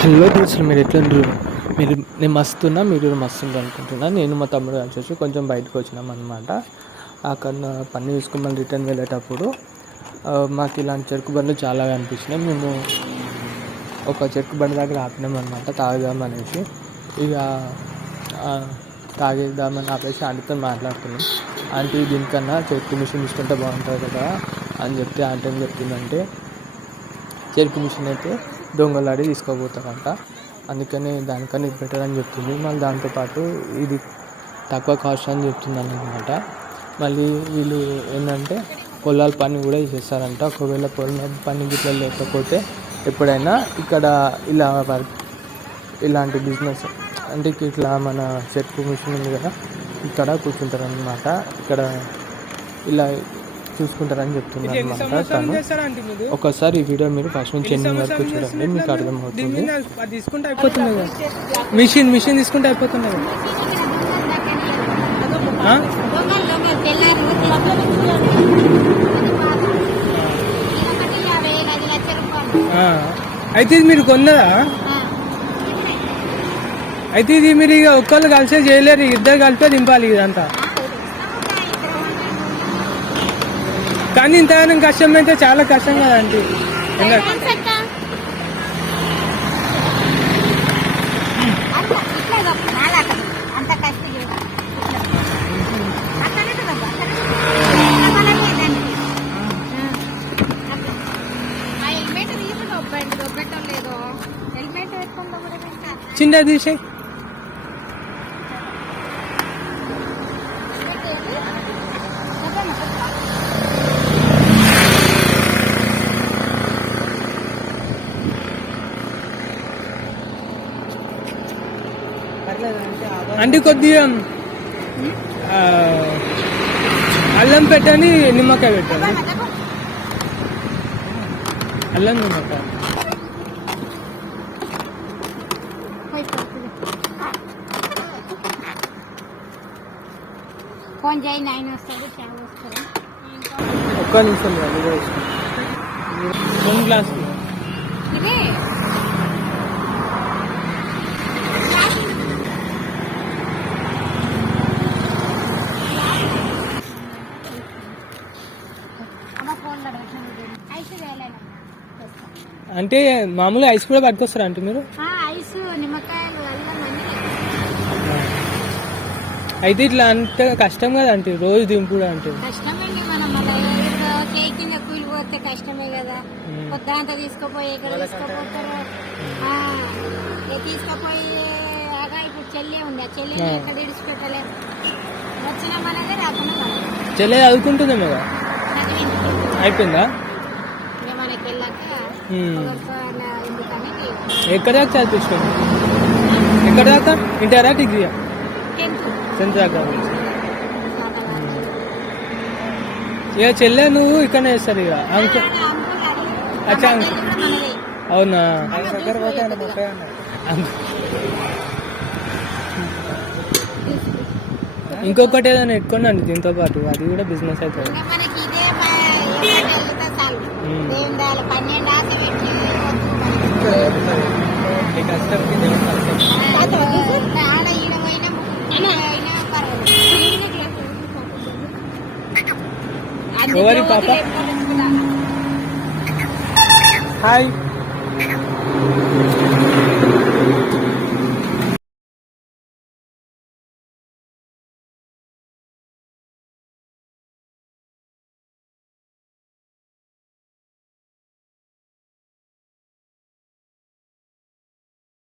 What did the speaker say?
Hello దోస్తులు, మీరు ఎట్లుండ్రు? నేను మస్తున్నా, మీరు మస్తుండ్రు అనుకుంటున్నా. నేను మా తమ్ముడు కలిసి వచ్చి కొంచెం బయటకు వచ్చినాం అనమాట. అక్కడ పని చూసుకుని రిటర్న్ వెళ్ళేటప్పుడు మాకు ఇలాంటి చెరుకు బండ్లు చాలా కనిపించినాయి. మేము ఒక చెరుకు బండి దగ్గర ఆపినాం అనమాట, తాగుదాం అనేసి. ఇక తాగేద్దామని ఆపేసి ఆంటీతో మాట్లాడుతున్నాం. ఆంటీ, దీనికన్నా చెరుకు మిషన్ తీసుకుంటే బాగుంటుంది కదా అని చెప్తే ఆంటీ ఏం చెప్తుందంటే, చెరుకు మిషన్ అయితే దొంగలాడి తీసుకోబోతారంట, అందుకని దానికన్నా ఇది బెటర్ అని చెప్తుంది. మళ్ళీ దాంతోపాటు ఇది తక్కువ కాస్ట్ అని చెప్తుంది అన్నమాట. మళ్ళీ వీళ్ళు ఏంటంటే పొలాల పని కూడా చేస్తారంట. ఒకవేళ పొలం పని గిట్ల లేకపోతే ఎప్పుడైనా ఇక్కడ ఇలాంటి బిజినెస్ అంటే ఇట్లా మన చెరుకు మిషన్ ఉంది కదా, ఇక్కడ కూర్చుంటారనమాట. ఇక్కడ ఇలా చూసుకుంటారని చెప్తున్నారు అనమాట తను. ఒకసారి ఈ వీడియో మీరు ఫస్ట్ నుంచి ఎండింగ్ వరకు చూడండి, మీకు అర్థమవుతుంది. తీసుకుంటే అయిపోతుంది కదా, మిషన్ తీసుకుంటే అయిపోతుంది కదా. అయితే ఇది మీరు కొన్నదా? అయితే ఇది మీరు ఇక ఒక్కళ్ళు కలిసే చేయలేరు, ఇద్దరు కలిపే దింపాలి ఇదంతా. కానీ ఇంతగానో కష్టం అయితే చాలా కష్టం కదండి. చిన్న తీసే అంటే కొద్దిగా అల్లం పెట్టని, నిమ్మకాయ పెట్టండి. అల్లం నిమ్మకాయ ఒక్క నిమిషం 2 గ్లాసులు. అంటే మామూలుగా ఐస్ కూడా పట్టుకొస్తారా అంటే మీరు? అయితే ఇట్లా అంత కష్టం కదా అంటే రోజు దింపుడు అంటే కష్టమే కదా. పొద్దంతా తీసుకుపోయి ఇక్కడ తీసుకుపోయి ఇప్పుడు చెల్లె ఉంది, ఆ చెల్లె ఎక్కడ విడిచిపెట్టలేదు. వచ్చిన మనదే రాకుండా చెల్లె చదువుకుంటుంది కదా, అయిపోయిందా? మనకి వెళ్ళాక ఎక్కడ దాకా చదివిస్తాను? ఎక్కడ దాకా? ఇంటరా డిగ్రీయా? 10th దాకా. ఇక చెల్లె నువ్వు ఇక్కడనే చేస్తారు ఇక అంకు. అచ్చా, అవునా? ఇంకొకటి ఏదైనా ఎక్కువండి దీంతో పాటు, అది కూడా బిజినెస్ అవుతుంది. ఎవరి పాప? హాయ్.